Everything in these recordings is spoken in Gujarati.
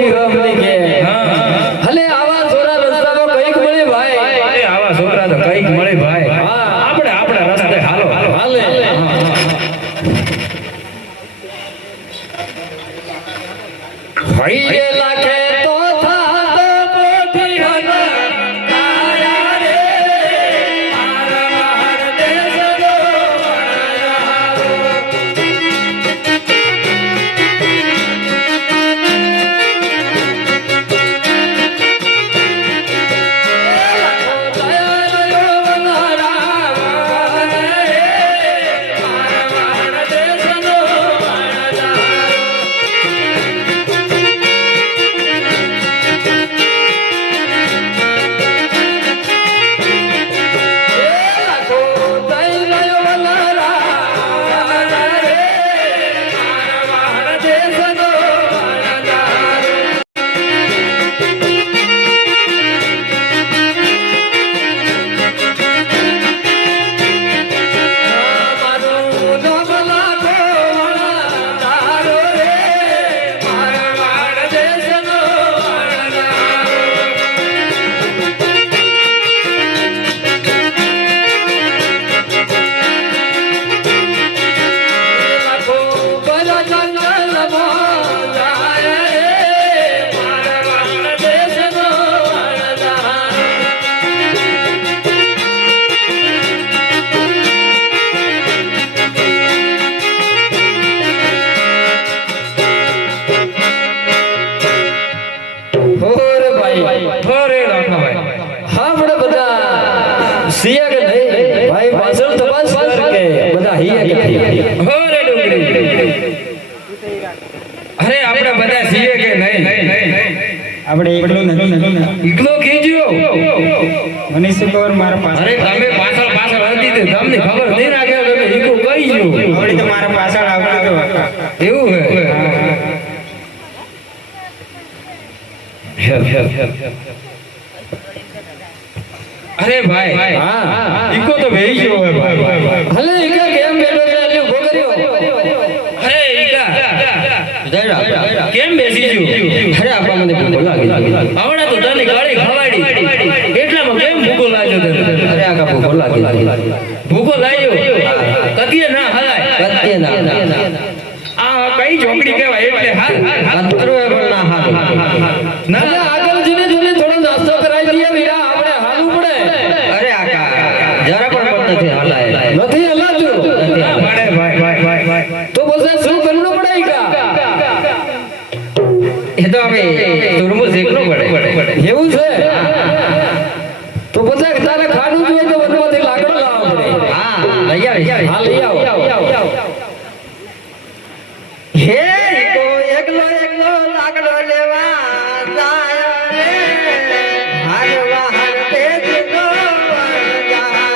કરી હમની કે હલે આવા છોરા રસ્તામાં કઈક મળે ભાઈ અરે આવા છોકરા તો કઈક મળે ભાઈ આપણે આપણા રસ્તે હાલો હાલે ભાઈ લાખે તો થાત પોથી હન તારા રે મારા મહાર દેશનો ભાઈ પાછળ તપાસ કર કે બધા હિયા કે હોરે ડુંગરી અરે આપણે બધા છીએ કે નહીં આપણે એકલો નથી એકલો કીજો મને શું ખબર મારા પાસે અરે તમે પાછળ પાછળ હતી તો તમને ખબર નહીં રાખે તમે ઈકો કઈ ગયો હવે તો મારા પાછળ આવતો એવું હે અરે ભાઈ હા ઈકો તો વેઈ ગયો હે ભાઈ હલે ઈકા કેમ બેઠો છે એટલે ઉભો કર્યો અરે ઈકા કેમ બેસી ગયો અરે આપા મને ભૂખ લાગી આવડા તો તને ગાડી ખવાડી એટલામાં કેમ ભૂખો લાગ્યો તને અરે આકા ભૂખ લાગી ભૂખો લાગ્યો કતીએ ના હલાય કત્ય ના આ કઈ ઝોપડી કહેવાય એટલે હાલ કતરો એ પણ ના હાલ ના આગળ જીને જોને થોડો નાસ્તો કરાવી દઈએ વીરા આપણે હાલવું પડે અરે આકા જરા પણ મત નથી હલાય નથી હલાતું પડે ભાઈ તો બોલસે શું કરવું પડે ઈકા એ તો હવે તુરમુસ એકલો પડે એવું છે તો પછી તારે ખાનું જોઈએ તો વનમાંથી લાકડો લાવવો પડે હા લઈ આવી હા લઈ આવો હે ઈકો એકલો એકલો લાકડો લેવા જાય રે હારવા હરતે જતો વરજારા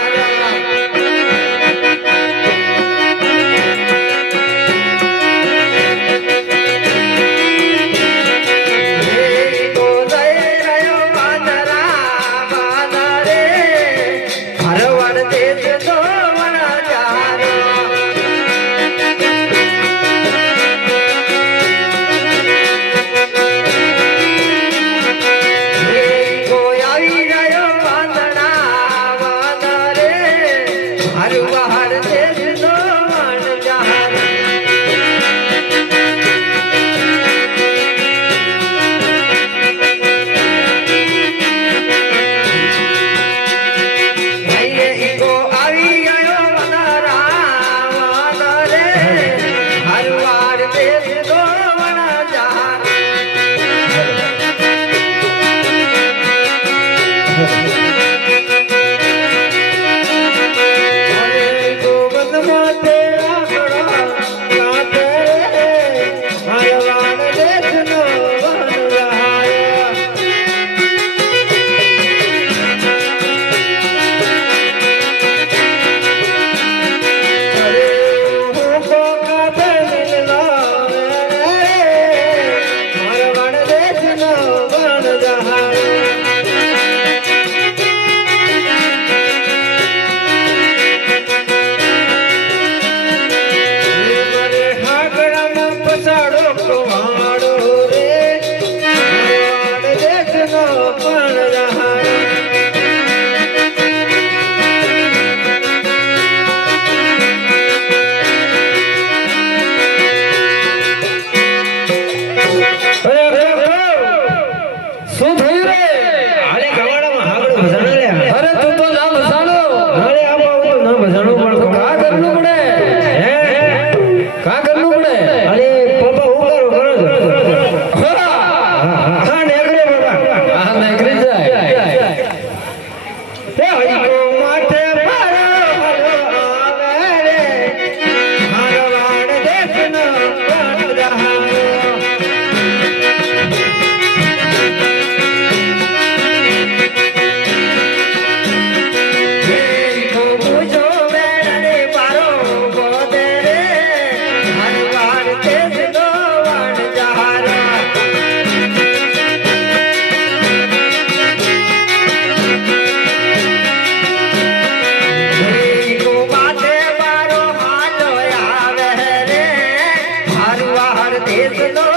એકલો